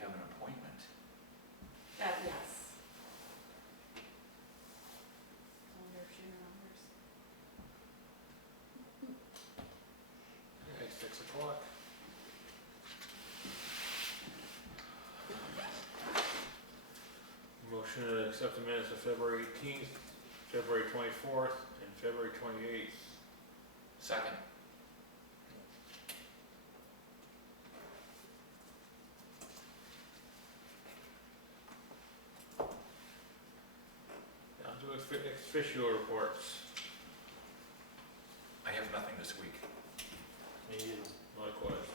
have an appointment. Yes. I wonder if she remembers. Okay, 6 o'clock. Motion to accept the minutes of February 18th, February 24th, and February 28th. Second. Down to official reports. I have nothing this week. Me either. Likewise.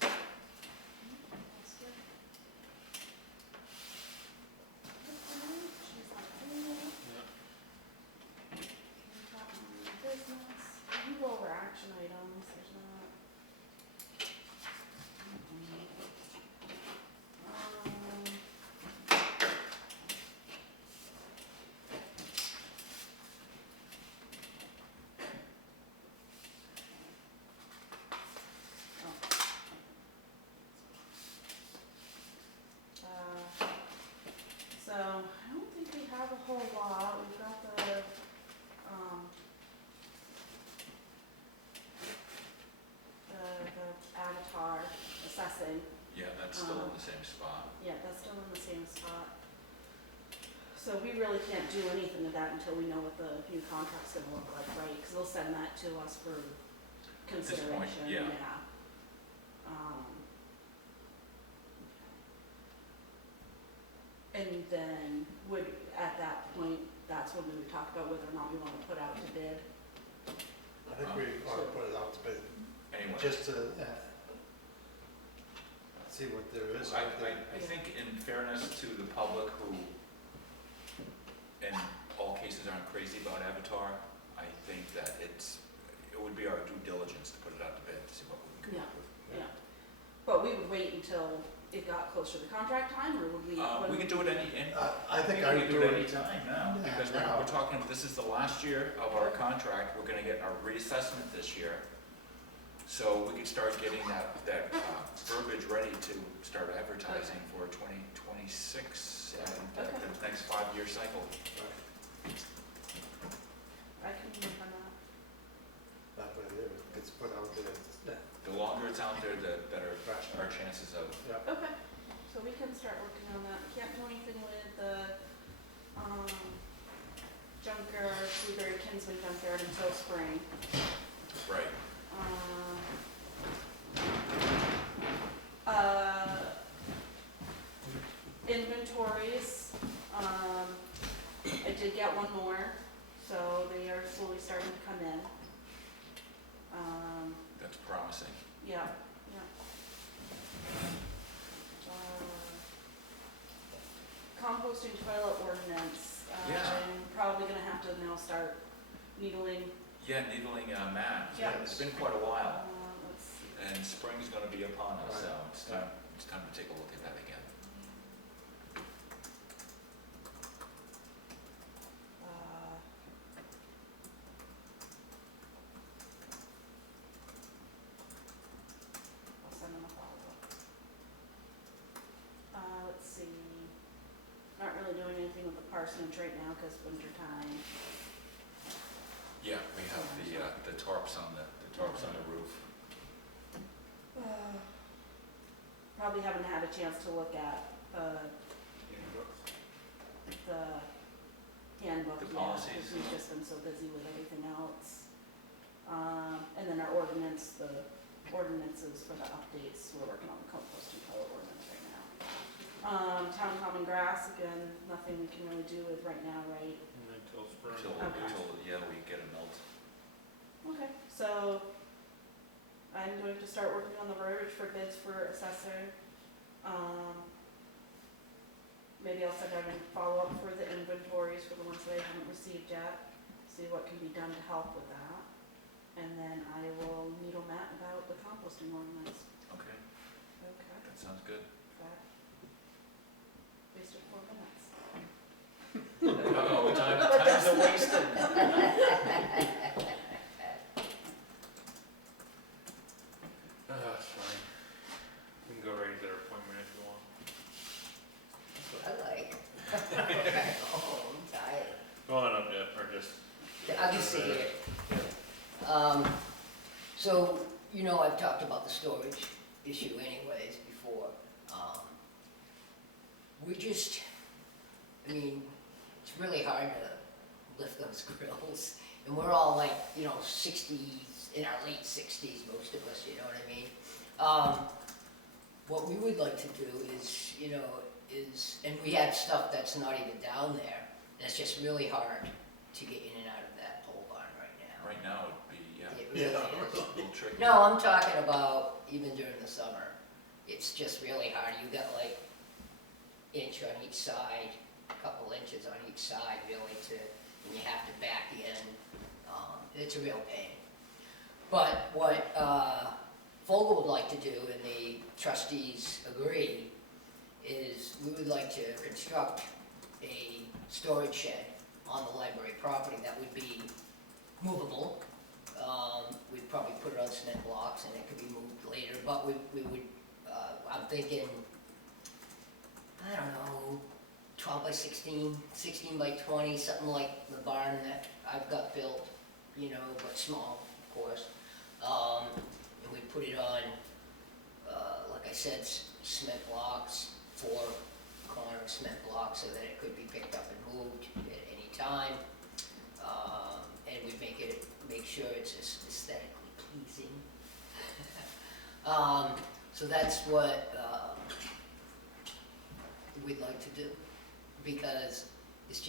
That's good. She's not in. Yeah. We've got business. You go over action items, there's not. So, I don't think we have a whole lot, we've got the avatar assessing, Yeah, that's still in the same spot. yeah, that's still in the same spot. So we really can't do anything with that until we know what the new contract's gonna look like, right? Cause they'll send that to us for this point, consideration, yeah. yeah. And then would, at that point, that's when we would talk about whether or not we wanna put out to bid. I think we ought to put it out to bid, Anyway, just to see what there is out there. I think in fairness to the public who, in all cases, aren't crazy about Avatar, I think that it would be our due diligence to put it out to bid to see what we can come up with. Yeah, but we would wait until it got closer to the contract time, or would we? We could do it I think I we would could do do it it. anytime now, Yeah, because now. we're talking, this is the last year of our contract, we're gonna get our reassessment this year. So we could start getting that verbiage ready to start advertising for 2026 and Okay. the next 5-year cycle. I can work on that. That way there, it's put out there, yeah. The longer it's out there, the better our chances of. Okay, so we can start working on that. We can't do anything with the, junkyard, Blueberry Kinsman junkyard until spring. Right. Inventories, I did get one more, so they are slowly starting to come in. That's promising. Yeah, yeah. Composting toilet ordinance, Yeah. I'm probably gonna have to now start needling, Yeah, needling mat. Yeah. It's been quite a while, let's see. and spring's gonna be upon us, so Right. it's time to take a look at that again. I'll send them a follow-up. Let's see, not really doing anything with the parsonage right now, cause winter time. Yeah, we have the tarps on the roof. Probably haven't had a chance to look at the handbook The yet, policies. because we've just been so busy with everything else. And then our ordinance, the ordinances for the updates, we're working on the composting toilet ordinance right now. Town common grass, again, nothing we can really do with right now, right? Until spring. Until we get a melt. Okay, so I'm going to start working on the verbiage for bids for assessor. Maybe I'll send out a follow-up for the inventories for the ones that I haven't received yet, see what can be done to help with that. And then I will needle Matt about the composting ordinance. Okay, Okay, that sounds good. that wasted 4 minutes. Uh-oh, time's a wasted. I'll just sit here. So, you know, I've talked about the storage issue anyways before. We just, I mean, it's really hard to lift those grills. And we're all like, you know, 60s, in our late 60s, most of us, you know what I mean? What we would like to do is, you know, and we have stuff that's not even down there, and it's just really hard to get in and out of that pole barn right now. Right now it'd be, It really is. a little tricky. No, I'm talking about even during the summer. It's just really hard. You got like inch on each side, a couple inches on each side really and you have to back in. It's a real pain. But what Fogel would like to do, and the trustees agree, is we would like to construct a storage shed on the library property that would be movable. We'd probably put it on cement blocks and it could be moved later, but we would, I'm thinking, I don't know, 12 by 16, 16 by 20, something like the barn that I've got built, you know, but small, of course. And we put it on, like I said, cement blocks, 4 corner cement blocks, so that it could be picked up and moved at any time. And we'd make sure it's aesthetically pleasing. So that's what we'd like to do, because it's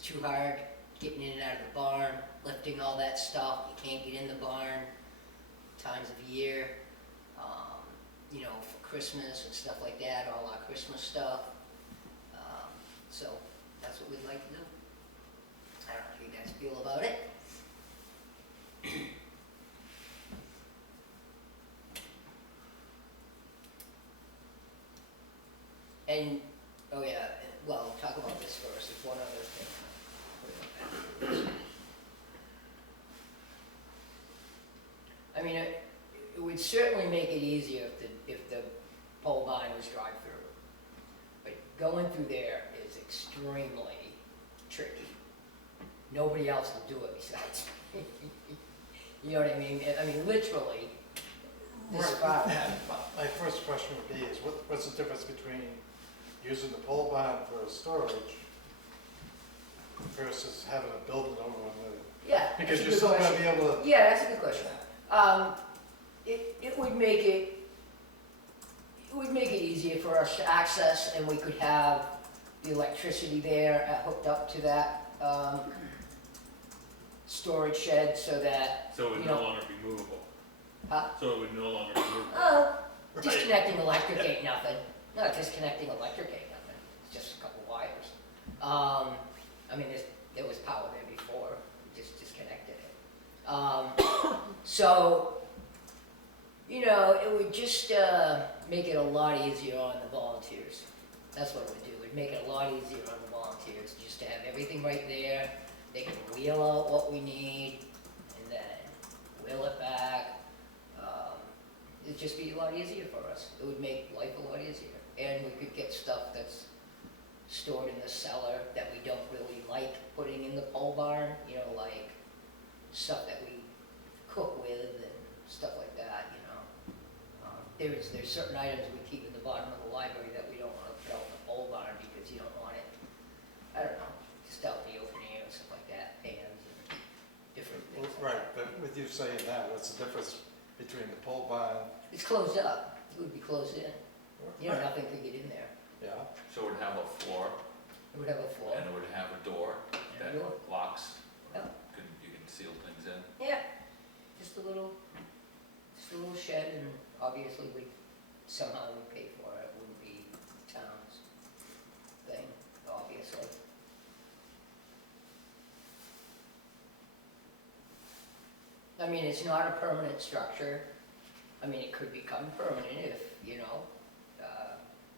too hard getting in and out of the barn, lifting all that stuff. You can't get in the barn times of year, you know, for Christmas and stuff like that, all our Christmas stuff. So that's what we'd like to do. I don't know how you guys feel about it. And, oh yeah, well, talk about this first. There's one other thing. I mean, it would certainly make it easier if the pole barn was drive-through. But going through there is extremely tricky. Nobody else will do it besides me. You know what I mean? I mean, literally, this far. And my first question would be is what's the difference between using the pole barn for storage versus having a building over on the, Yeah. because that's a you're good still gonna question. be able to, Yeah, that's a good question. It would make it easier for us to access, and we could have the electricity there hooked up to that storage shed, so that, So it would you no know, longer be movable. Huh? So it would no longer be movable. oh, disconnecting electric ain't nothing. No, disconnecting electric ain't nothing. It's just a couple wires. I mean, there was power there before. We just disconnected it. So, you know, it would just make it a lot easier on the volunteers. That's what it would do. It would make it a lot easier on the volunteers, just to have everything right there. They can wheel out what we need, and then wheel it back. It'd just be a lot easier for us. It would make life a lot easier. And we could get stuff that's stored in the cellar that we don't really like putting in the pole barn, you know, like stuff that we cook with and stuff like that, you know. There's certain items we keep in the bottom of the library that we don't want to put out in the pole barn because you don't want it, I don't know, just out in the open air and stuff like that, pans and different things. right, but with you saying that, what's the difference between the pole barn? It's closed up. It would be closed in. You know, nothing could get in there. Yeah, So it would have a floor, It would have a floor. and it would have a door that Door. locks. Yeah. You can seal things in. Yeah, just a little shed, and obviously somehow we pay for it. It wouldn't be town's thing, obviously. I mean, it's not a permanent structure. I mean, it could become permanent if, you know,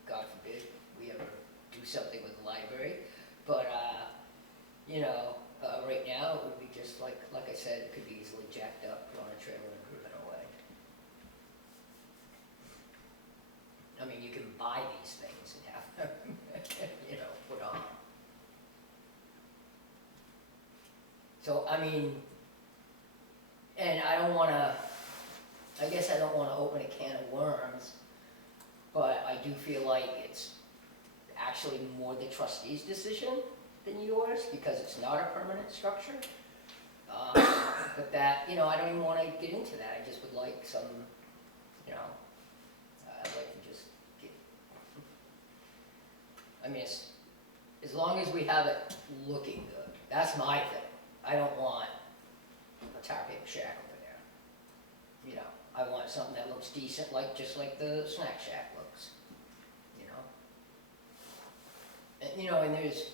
God forbid we ever do something with the library. But, you know, right now it would be just like I said, it could be easily jacked up, put on a trailer and driven away. I mean, you can buy these things and have them, you know, put on. So, I mean, and I don't wanna, I guess I don't wanna open a can of worms, but I do feel like it's actually more the trustees' decision than yours, because it's not a permanent structure. But that, you know, I don't even wanna get into that, I just would like some, you know, I'd like to just get, I mean, as long as we have it looking good, that's my thing. I don't want a tar paper shack over there. You know, I want something that looks decent, like, just like the snack shack looks, you know? And, you know, and there's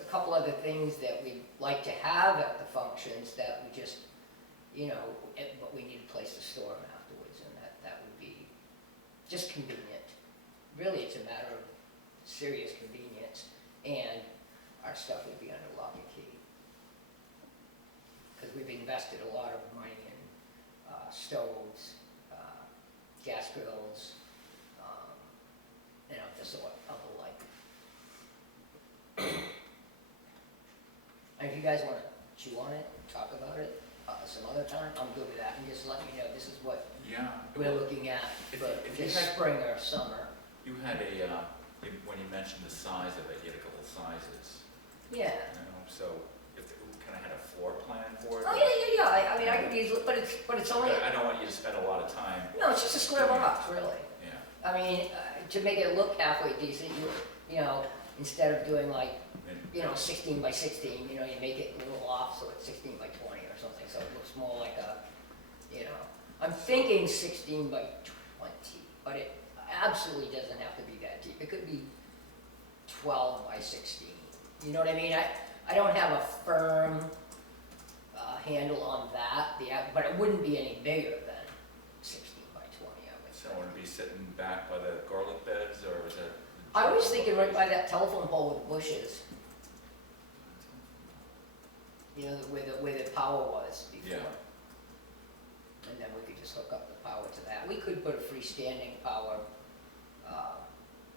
a couple other things that we'd like to have at the functions that we just, you know, but we need a place to store them afterwards, and that would be just convenient. Really, it's a matter of serious convenience, and our stuff would be under lock and key. Because we've invested a lot of money in stoves, gas grills, you know, just of the like. And if you guys wanna chew on it, talk about it, some other time, I'm good with that, and just let me know, this is what Yeah. we're looking at If- for if you this had- spring or summer. You had when you mentioned the size of it, you had a couple sizes, Yeah. you know, so if we kind of had a floor plan for it. Oh, yeah, I mean, I could easily, but it's only, But I don't want you to spend a lot of time, no, it's just a square box, really. yeah. I mean, to make it look halfway decent, you know, instead of doing like, And- you know, 16 by 16, you know, you make it a little off, so it's 16 by 20 or something, so it looks more like a, you know, I'm thinking 16 by 20, but it absolutely doesn't have to be that deep. It could be 12 by 16, you know what I mean? I don't have a firm handle on that, but it wouldn't be any bigger than 16 by 20, I would say. So would it be sitting back by the garlic beds, or is it? I was thinking right by that telephone pole with the bushes, you know, where the power was before. Yeah. And then we could just hook up the power to that. We could put a freestanding power,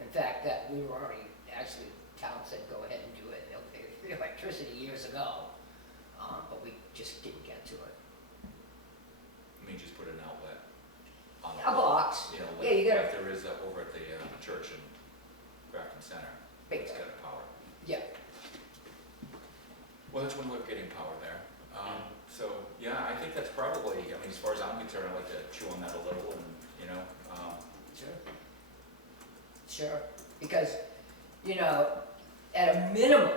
in fact, that we were already, actually, town said go ahead and do it, they'll pay for the electricity years ago, but we just didn't get to it. I mean, just put an outlet on A box, you know, yeah, you gotta, like there is over at the church in Grafton Center. Big It's time. got a power. yeah, Well, that's one way of getting power there. So, yeah, I think that's probably, I mean, as far as I'm concerned, I'd like to chew on that a little and, you know, sure, because, you know, at a minimum,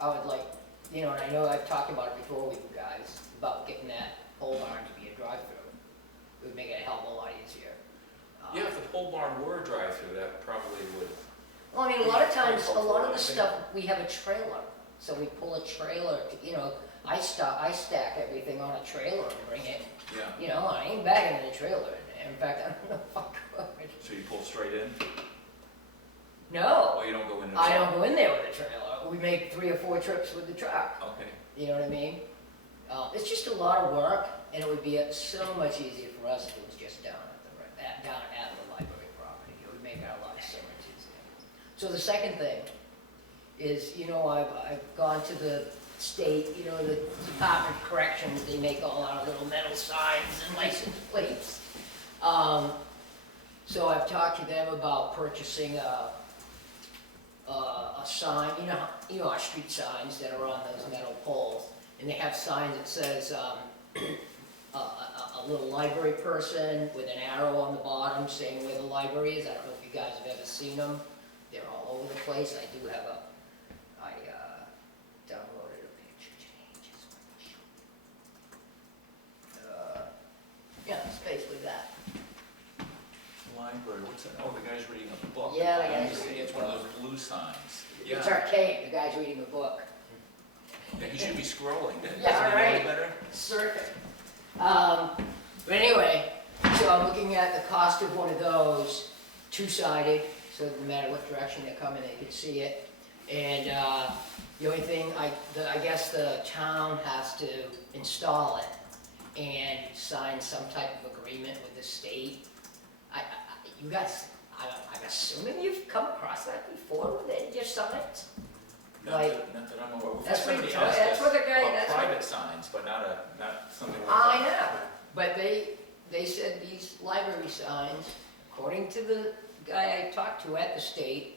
I would like, you know, and I know I've talked about it before with you guys, about getting that pole barn to be a drive-through. It would make it a hell of a lot easier. yeah, if the pole barn were a drive-through, that probably would, Well, I mean, a lot of times, a lot of the stuff, we have a trailer, so we pull a trailer, you know, I stack everything on a trailer and bring it, yeah. you know, I ain't bagging in a trailer. In fact, I don't know if I could. So you pull straight in? No, Oh, you don't go in? I don't go in there with a trailer. We make 3 or 4 trips with the truck. Okay. You know what I mean? It's just a lot of work, and it would be so much easier for us if it was just down at the library property. It would make our lives so much easier. So the second thing is, you know, I've gone to the state, you know, the Department of Corrections, they make all our little metal signs and license plates. So I've talked to them about purchasing a sign, you know our street signs that are on those metal poles, and they have signs that says, a little library person with an arrow on the bottom saying where the library is. I don't know if you guys have ever seen them. They're all over the place. I do have I downloaded a picture. Changes what I show. Yeah, it's basically that. Library, what's that? Oh, the guy's reading a book. Yeah, the I guy's see. reading a It's one of book. those blue signs. It's Yeah. archaic. The guy's reading a book. Yeah, he should be scrolling. Doesn't Yeah, he know right. any better? Surfing. But anyway, so I'm looking at the cost of one of those, two-sided, so no matter what direction they're coming, they can see it. And the only thing, I guess the town has to install it and sign some type of agreement with the state. You guys, I'm assuming you've come across that before with any of your signs? Not Like, that I'm aware of. That's what Somebody he asked that's us what the guy, about that's signs, but not something like I that. know, but they said these library signs, according to the guy I talked to at the state,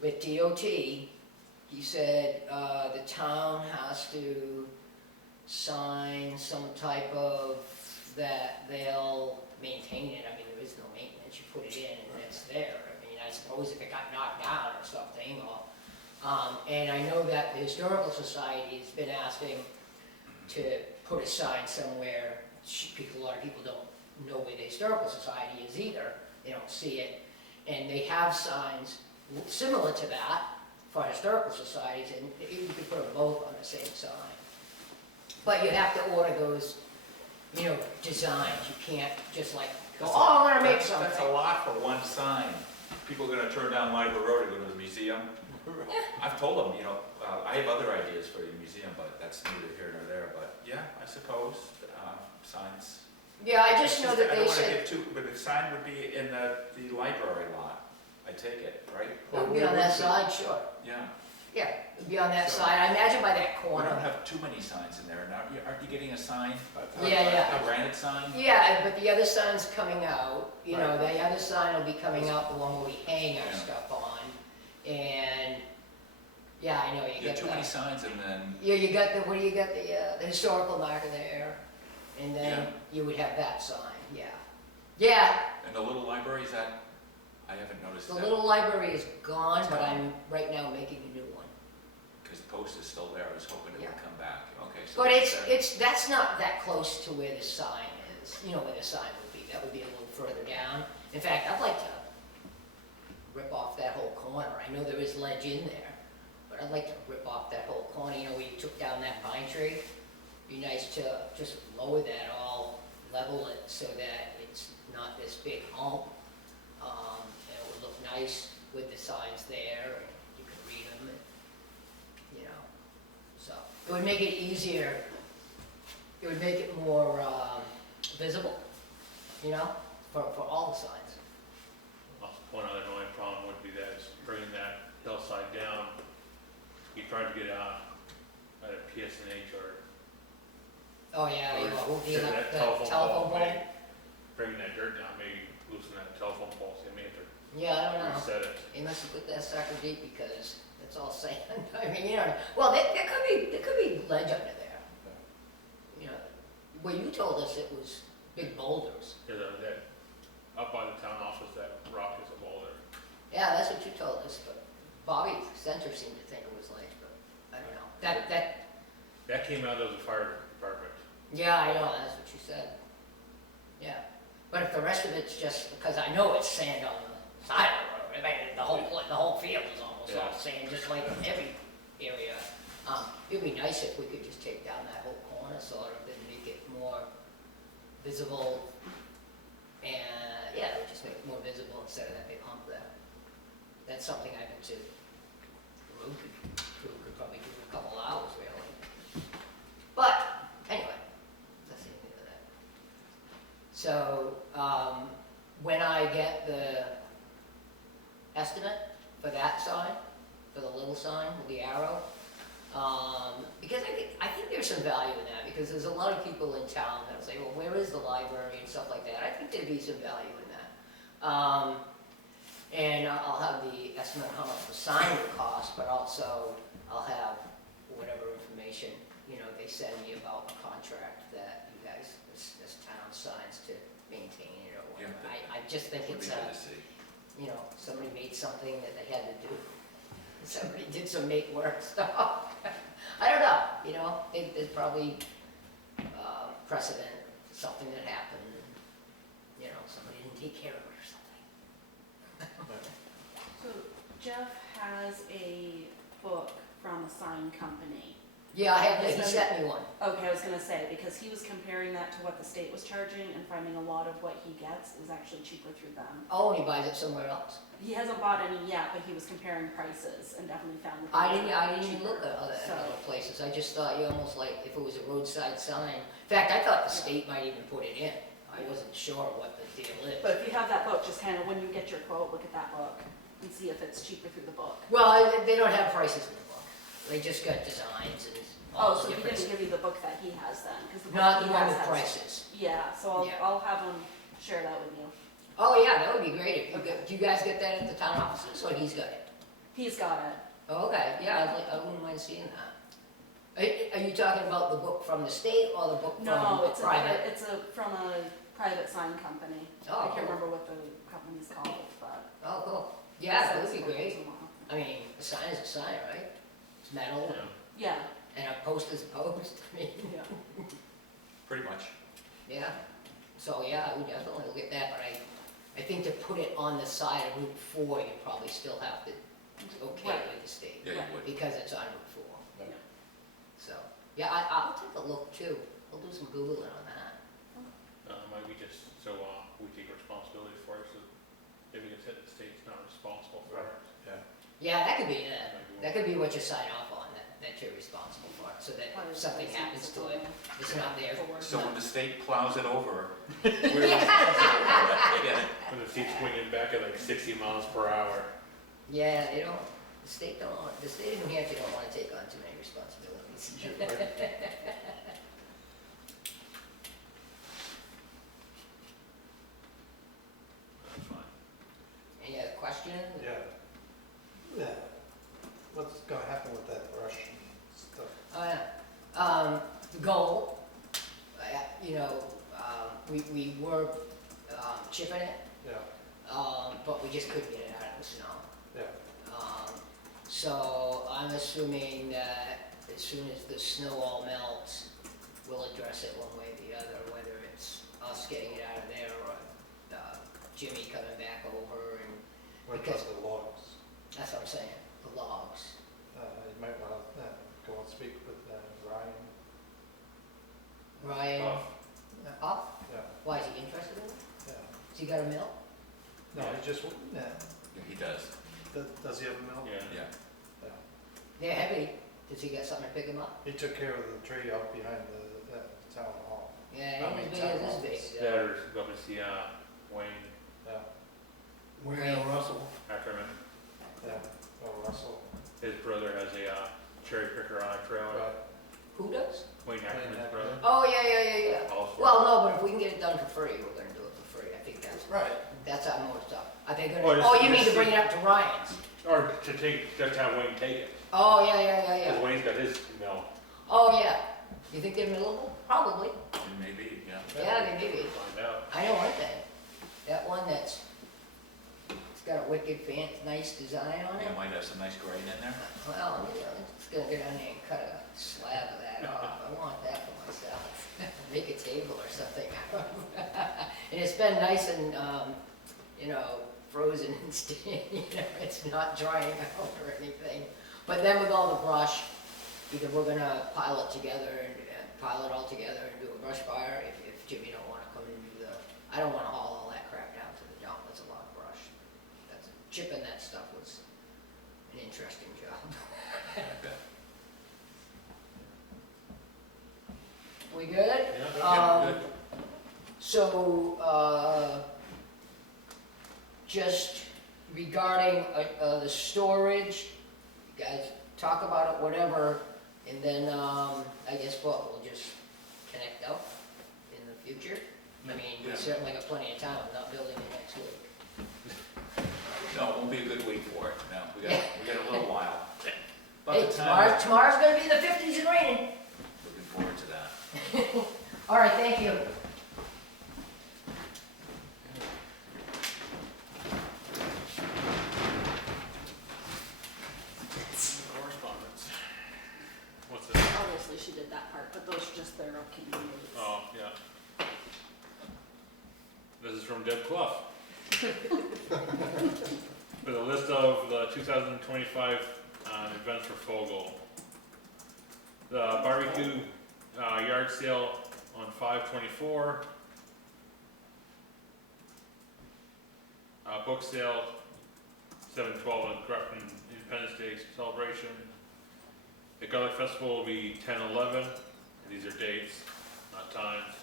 with DOT, he said, the town has to sign some type of, that they'll maintain it. I mean, there is no maintenance, you put it in and it's there. I mean, I suppose if it got knocked down or something, or, and I know that the Historical Society has been asking to put a sign somewhere. A lot of people don't know where the Historical Society is either, they don't see it. And they have signs similar to that for historical societies, and you could put them both on the same sign. But you have to order those, you know, designs. You can't just like go, oh, I want to make something. That's a lot for one sign. People are gonna turn down Library Road to go to the museum. I've told them, you know, I have other ideas for the museum, but that's neither here nor there. But yeah, I suppose signs. Yeah, I just know that I they don't want to said get too, but the sign would be in the library lot. I take it, right? it would be on that side, sure. Yeah. Yeah, it would be on that So- side. I imagine by that We corner. don't have too many signs in there. Now, aren't you getting a sign? Yeah. A granite sign? Yeah, but the other sign's coming out, you know, Right. the other sign will be coming out, the one where we hang our Yeah. stuff on. And, yeah, I know, you You get get too many the, signs and then, yeah, you got the, what do you got, the historical marker there, and then you would have that sign, yeah. Yeah, and the little library, is that, I haven't noticed the that. little library is gone, It's but gone. I'm right now making a new one. Because the post is still there. I was hoping it would Yeah. come back. Okay, so. But that's there. that's not that close to where the sign is, you know, where the sign would be, that would be a little further down. In fact, I'd like to rip off that whole corner, I know there is ledge in there, but I'd like to rip off that whole corner, you know, where you took down that pine tree. Be nice to just lower that all, level it so that it's not this big hump. And it would look nice with the signs there, and you could read them, and, you know, so. It would make it easier, it would make it more, visible, you know, for all the signs. One other annoying problem would be that is bringing that hillside down. You tried to get a PSNH or Oh, yeah, Or you know, set that telephone telephone pole. maybe bringing that dirt down, maybe loosen that telephone pole, so you may have to Yeah, I don't know. reset it. They must have put that sucker deep because that's all sand. I mean, you know, well, there could be ledge under there. You know, well, you told us it was big boulders. That, up by the town office, that rock is a boulder. Yeah, that's what you told us, but Bobby Center seemed to think it was ledge, but I don't know. That came out of the fire department. Yeah, I know, that's what you said. Yeah, but if the rest of it's just, because I know it's sand on the side of the road, I mean, the whole field is almost all Yeah. sand, just like in every area. It'd be nice if we could just take down that whole corner sort of and make it more visible. And, yeah, it would just make it more visible instead of that big hump there. That's something I bet you the road could probably do in a couple hours, really. But, anyway, that's the end of that. So, when I get the estimate for that sign, for the little sign with the arrow, because I think there's some value in that, because there's a lot of people in town that'll say, well, where is the library and stuff like that. I think there'd be some value in that. And I'll have the estimate of how much the sign would cost, but also I'll have whatever information, you know, they send me about a contract that you guys, this town signs to maintain it or whatever. Yeah, I just think Would be it's good to see. you know, somebody made something that they had to do. Somebody did some make work stuff. I don't know, you know, there's probably precedent, something that happened, and, you know, somebody didn't take care of it or something. So Jeff has a book from a sign company. Yeah, he sent me one. Okay, I was gonna say, because he was comparing that to what the state was charging and finding a lot of what he gets is actually cheaper through them. Oh, and he buys it somewhere else. He hasn't bought any yet, but he was comparing prices and definitely found that. I they didn't were even cheaper. look at other So, places, I just thought you almost like, if it was a roadside sign. In fact, I thought the state might even put it in. I wasn't sure what the deal is. but if you have that book, just kind of, when you get your quote, look at that book and see if it's cheaper through the book. Well, they don't have prices in the book. They just got designs and Oh, all so the he different. didn't give you the book that he has then? 'Cause the book Not he the one has with has- prices. Yeah, so Yeah. I'll have him share that with you. Oh, yeah, that would be great. If you got, do you guys get that at the town offices, or he's got it? He's got it. Oh, okay, yeah, I wouldn't mind seeing that. Are you talking about the book from the state or the book from No, it's private? from a private sign company. Oh, I can't cool. remember what the company's called, but. Oh, cool. Yeah, that would Says be what great. goes along. I mean, a sign is a sign, right? It's metal, Yeah. Yeah, and a post is a post, I mean, yeah. Pretty much. yeah. So, yeah, I would definitely look at that, but I think to put it on the side of Route 4, you probably still have to okay Right. with the state, Yeah, you Right. would. because it's on Route 4. Yeah. So, yeah, I'll take a look too. I'll do some Googling on that. Might be just so, we take responsibility for it, so maybe we can say the state's not responsible for it. Yeah, that could be that. That could be what you sign off on, that you're responsible for it, so that Probably if something the happens license to is it, on it's not there. there for work. So when the state plows it over, we're responsible for it. Get it? When the seat's swinging back at like 60 miles per hour. Yeah, they don't, the state of New Hampshire don't wanna take on too many responsibilities. That's fine. Any other questions? Yeah. What's gonna happen with that brush and stuff? Oh, yeah. The goal, you know, we were chipping it, Yeah, but we just couldn't get it out of the snow. yeah, So I'm assuming that as soon as the snow all melts, we'll address it one way or the other, whether it's us getting it out of there or Jimmy coming back over, and what Because- about the logs? that's what I'm saying, the logs. You might wanna, go and speak with, Ryan. Ryan, Oh. up? Yeah, Why, is he interested in it? yeah. Has he got a mill? No, he just, yeah, Yeah, he does. does he have a mill? Yeah. Yeah. Yeah. They're heavy. Does he got something to pick him up? He took care of the tree out behind the town hall. Yeah, I ain't mean, as big as town this office. big. There's, go up and see, Wayne Yeah, Wayne Russell. Ackerman. Yeah, oh, Russell. His brother has a, cherry picker on a trailer. Right. Who does? Wayne Ackerman's Ackerman. brother. Oh, yeah. Also. Well, no, but if we can get it done for free, we're gonna do it for free. I think Right. that's our most up. Are they gonna, Oh, this- oh, you mean this to bring it up to Ryan's? Or to take, just have Wayne take it. Oh, yeah. Because Wayne's got his mill. Oh, yeah. You think they're millable? Probably. It may be, yeah. Yeah, they maybe. Find out. I know one thing. That one it's got a wicked nice design on it. It might have some nice grain in there. Well, you know, it's gonna go down there and cut a slab of that off. I want that for myself. Make a table or something. And it's been nice and, you know, frozen and it's not drying out or anything. But then with all the brush, either we're gonna pile it together and pile it all together and do a brush fire if Jimmy don't wanna come and do the, I don't wanna haul all that crap down to the dump. That's a lot of brush. Chipping that stuff was an interesting job. I bet. We good? Yeah. Good. So, just regarding the storage, you guys talk about it, whatever, and then, I guess what, we'll just connect out in the future? I mean, we Yeah. certainly got plenty of time, I'm not building it next week. No, it won't be a good week for it, no, we got a little while. About Hey, the time, tomorrow's gonna be in the 50s and raining. looking forward to that. All right, thank you. Correspondence. What's this? Obviously, she did that part, but those are just their upcoming dates. Oh, yeah. This is from Deb Clough. With a list of the 2025 events for Fogel. The barbecue yard sale on 5/24. Book sale 7/12 on Grafton Independence Day celebration. The Garlic Festival will be 10/11. These are dates, not times.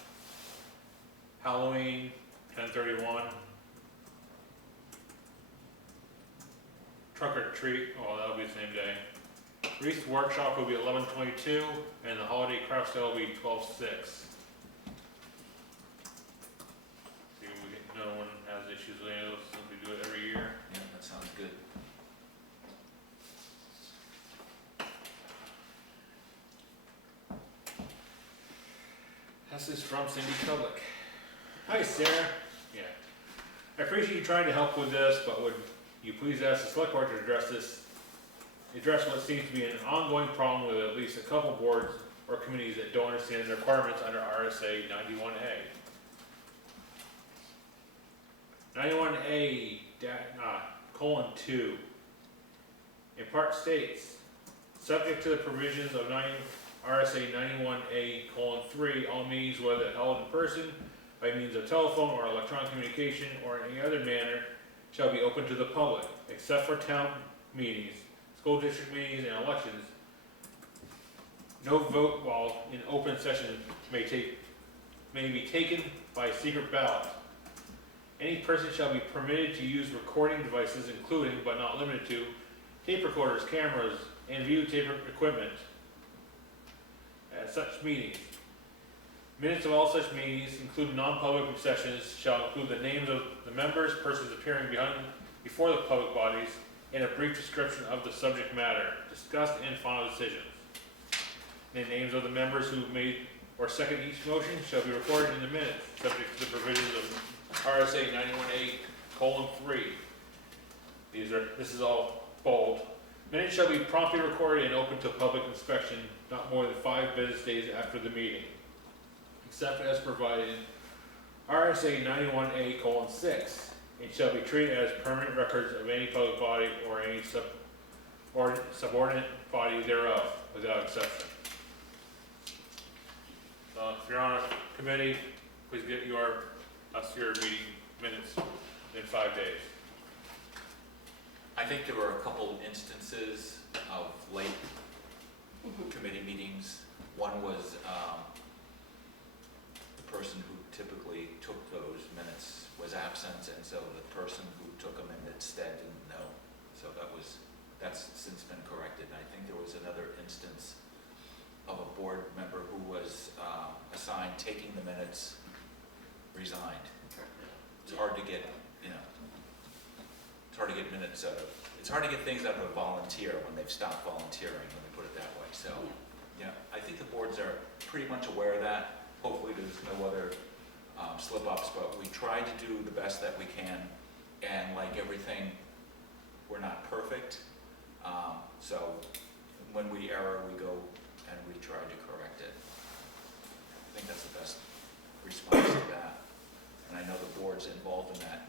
Halloween 10/31. Truck or treat, oh, that'll be the same day. Wreath workshop will be 11/22, and the holiday craft sale will be 12/6. See, no one has issues with any of those, since we do it every year. Yeah, that sounds good. This is from Cindy Public. Hi, Sarah. Yeah. I appreciate you trying to help with this, but would you please ask the select board to address what seems to be an ongoing problem with at least a couple boards or committees that don't understand the requirements under RSA 91A. 91A:2 in part states, subject to the provisions of RSA 91A:3, all meetings, whether held in person, by means of telephone or electronic communication, or in any other manner, shall be open to the public, except for town meetings, school district meetings, and elections. No vote while in open session may be taken by secret ballot. Any person shall be permitted to use recording devices, including, but not limited to, tape recorders, cameras, and videotape equipment at such meetings. Minutes of all such meetings, including non-public sessions, shall include the names of the members, persons appearing before the public bodies, and a brief description of the subject matter discussed and final decisions. The names of the members who made or seconded each motion shall be recorded in the minutes, subject to the provisions of RSA 91A:3. This is all bold. Minutes shall be promptly recorded and open to public inspection not more than 5 business days after the meeting, except as provided in RSA 91A:6, and shall be treated as permanent records of any public body or any subordinate body thereof, without exception. If you're on a committee, please get your meeting minutes in 5 days. I think there were a couple instances of late committee meetings. One was the person who typically took those minutes was absent, and so the person who took them in instead didn't know. So that's since been corrected. And I think there was another instance of a board member who was assigned taking the minutes, resigned. It's hard to get, it's hard to get minutes out of, it's hard to get things out of a volunteer when they've stopped volunteering, let me put it that way. So, yeah, I think the boards are pretty much aware of that. Hopefully there's no other slip-ups, but we try to do the best that we can, and like everything, we're not perfect. So when we err, we go and we try to correct it. I think that's the best response to that. And I know the board's involved in that